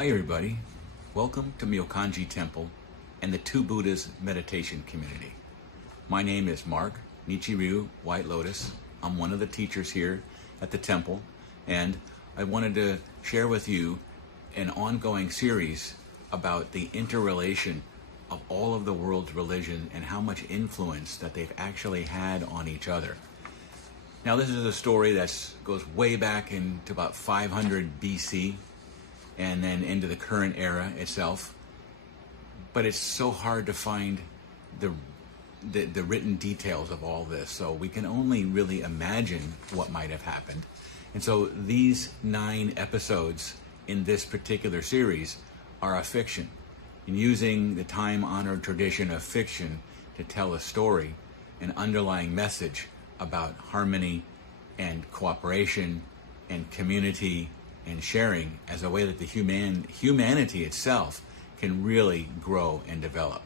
Hi everybody, welcome to Myokanji Temple and the Two Buddhas meditation community. My name is Mark Nichiryu White Lotus. I'm one of the teachers here at the temple, and I wanted to share with you an ongoing series about the interrelation of all of the world's religion and how much influence that they've actually had on each other. Now this is a story that goes way back into about 500 BC and then into the current era itself. But it's so hard to find the written details of all this, so we can only really imagine what might have happened. And so these 9 episodes in this particular series are a fiction, and using the time-honored tradition of fiction to tell a story, an underlying message about harmony and cooperation and community and sharing as a way that the humanity itself can really grow and develop.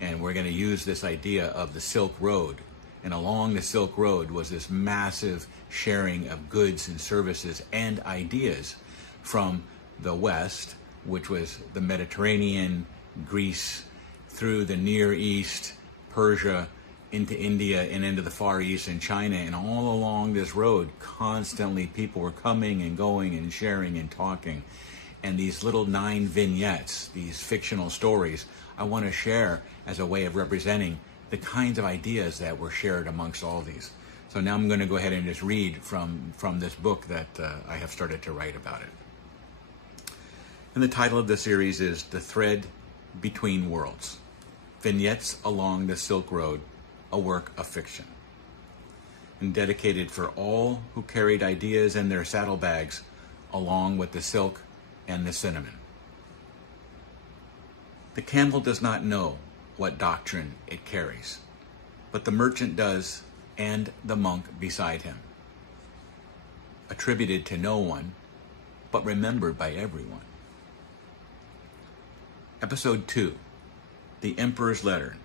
And we're going to use this idea of the Silk Road. And along the Silk Road was this massive sharing of goods and services and ideas from the West, which was the Mediterranean, Greece, through the Near East, Persia, into India and into the Far East and China, and all along this road constantly people were coming and going and sharing and talking. And these little 9 vignettes, these fictional stories, I want to share as a way of representing the kinds of ideas that were shared amongst all these. So now I'm going to go ahead and just read from this book that I have started to write about it. And the title of the series is The Thread Between Worlds, Vignettes Along the Silk Road, a work of fiction, and dedicated for all who carried ideas in their saddlebags along with the silk and the cinnamon. The camel does not know what doctrine it carries, but the merchant does, and the monk beside him. Attributed to no one, but remembered by everyone. Episode 2, The Emperor's Letter.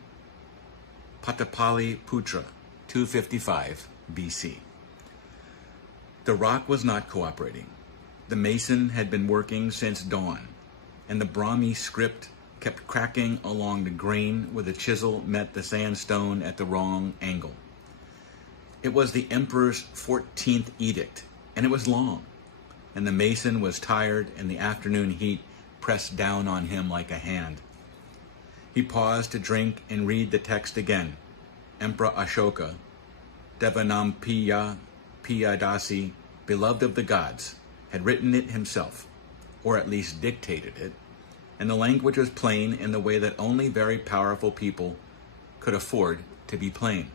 Pataliputra, 255 BC. The rock was not cooperating. The mason had been working since dawn, and the Brahmi script kept cracking along the grain where the chisel met the sandstone at the wrong angle. It was the emperor's 14th edict, and it was long, and the mason was tired, and the afternoon heat pressed down on him like a hand. He paused to drink and read the text again. Emperor Ashoka, Devanampiya Piyadasi, beloved of the gods, had written it himself, or at least dictated it, and the language was plain in the way that only very powerful people could afford to be plain.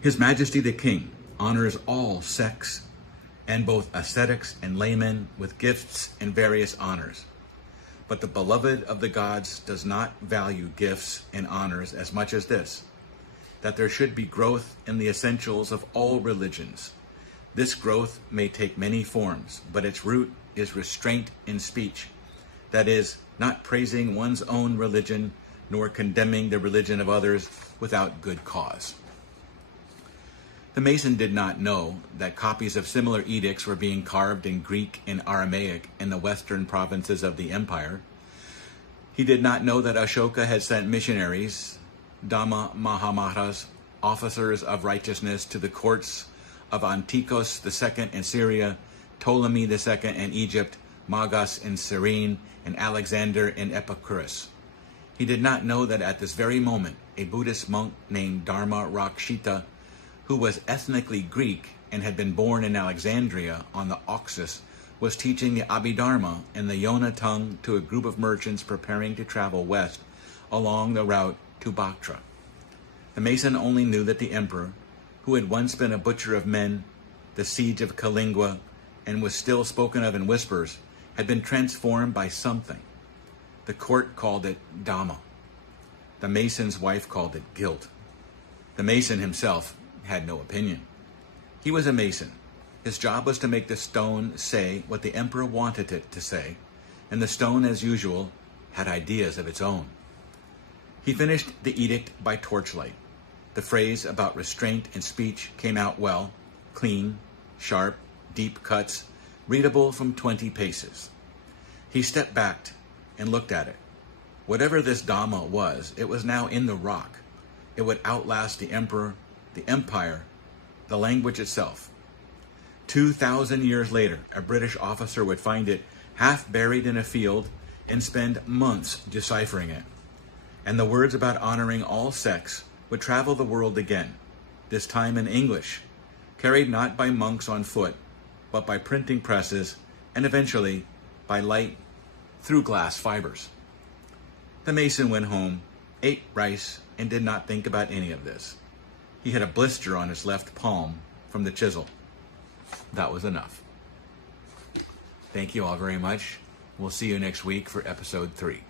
His Majesty the King honors all sects, and both ascetics and laymen, with gifts and various honors. But the beloved of the gods does not value gifts and honors as much as this, that there should be growth in the essentials of all religions. This growth may take many forms, but its root is restraint in speech. That is, not praising one's own religion, nor condemning the religion of others without good cause. The mason did not know that copies of similar edicts were being carved in Greek and Aramaic in the western provinces of the empire. He did not know that Ashoka had sent missionaries, Dhamma Mahamatas, officers of righteousness, to the courts of Antiochus II in Syria, Ptolemy II in Egypt, Magas in Cyrene, and Alexander in Epicurus. He did not know that at this very moment, a Buddhist monk named Dharma Rakshita, who was ethnically Greek and had been born in Alexandria on the Oxus, was teaching the Abhidharma in the Yona tongue to a group of merchants preparing to travel west along the route to Bactra. The mason only knew that the emperor, who had once been a butcher of men, the siege of Kalingua, and was still spoken of in whispers, had been transformed by something. The court called it Dhamma. The mason's wife called it guilt. The mason himself had no opinion. He was a mason. His job was to make the stone say what the emperor wanted it to say, and the stone, as usual, had ideas of its own. He finished the edict by torchlight. The phrase about restraint in speech came out well, clean, sharp, deep cuts, readable from 20 paces. He stepped back and looked at it. Whatever this dharma was, it was now in the rock. It would outlast the emperor, the empire, the language itself. 2,000 years later, a British officer would find it half buried in a field and spend months deciphering it. And the words about honoring all sex would travel the world again, this time in English, carried not by monks on foot, but by printing presses, and eventually by light through glass fibers. The mason went home, ate rice, and did not think about any of this. He had a blister on his left palm from the chisel. That was enough. Thank you all very much. We'll see you next week for episode 3.